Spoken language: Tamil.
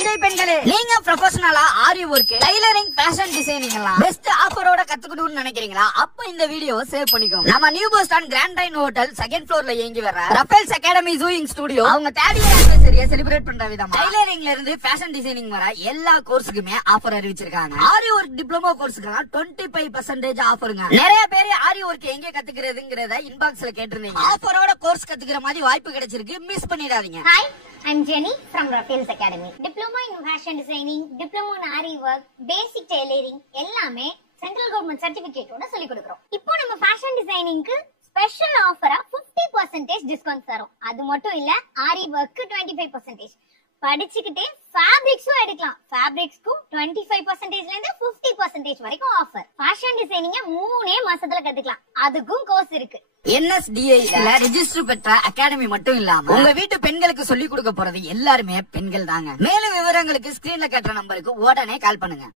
தஞ்சை பெண்களே, நீங்க ப்ரொஃபஷனலா aari work, tailoring, fashion designing எல்லாம் பெஸ்ட் ஆஃபரோட கத்துக்கணும்னு நினைக்கிறீங்களா? அப்ப இந்த வீடியோ சேவ் பண்ணிக்கோங்க. நம்ம new bus stand Grand Dine hotel second ஃப்ளோர்ல இயங்கி வர ரஃபேல்ஸ் அகாடமி ஜூயிங் ஸ்டுடியோ அவங்க தேர்ட் இயர் ஆனிவர்சரியை செலிப்ரேட் பண்ற விதமா டைலரிங்ல இருந்து ஃபேஷன் டிசைனிங் வர எல்லா கோர்ஸுக்குமே ஆஃபர் அறிவிச்சிருக்காங்க. ஆரி ஒர்க் டிப்ளமோ கோர்ஸுக்கு 25% ஆஃபருங்க. நிறைய பேர் ஆரி ஒர்க் எங்க கத்துக்கிறதுங்கறத இன்பாக்ஸ்ல கேட்டிருந்தீங்க. ஆஃபரோட கோர்ஸ் கத்துக்கிற மாதிரி வாய்ப்பு கிடைச்சிருக்கு, மிஸ் பண்ணிடாதீங்க. Hi, I'm Jenny from Rafael's Academy. Diploma in Fashion Designing, Diploma in Ari Work, Basic Tailoring எல்லாமே சென்ட்ரல் கவர்மெண்ட் சர்டிபிகேட்டோட சொல்லி கொடுக்கிறோம். இப்போ நம்ம ஃபேஷன் டிசைனிங்க்கு ஸ்பெஷல் ஆஃபரா 50% டிஸ்கவுண்ட் தரோம். அது மட்டும் இல்ல, ஆரி ஒர்க்கு 25%. படிச்சுக்கிட்டே ஃபேப்ரிக்ஸும் எடுக்கலாம். ஃபேப்ரிக்ஸ்க்கும் 25%ல இருந்து 50% வரைக்கும் ஆஃபர். ஃபேஷன் டிசைனிங்க 3 மாசத்துல கத்துக்கலாம். அதுக்கும் கோர்ஸ் இருக்கு. NSDI ரெஜிஸ்டர் பெற்ற அகாடமி மட்டும் இல்லாம உங்க வீட்டு பெண்களுக்கு சொல்லி கொடுக்க போறது எல்லாருமே பெண்கள் தாங்க. மேலும் விவரங்களுக்கு ஸ்கிரீன்ல கேட்ட நம்பருக்கு உடனே கால் பண்ணுங்க.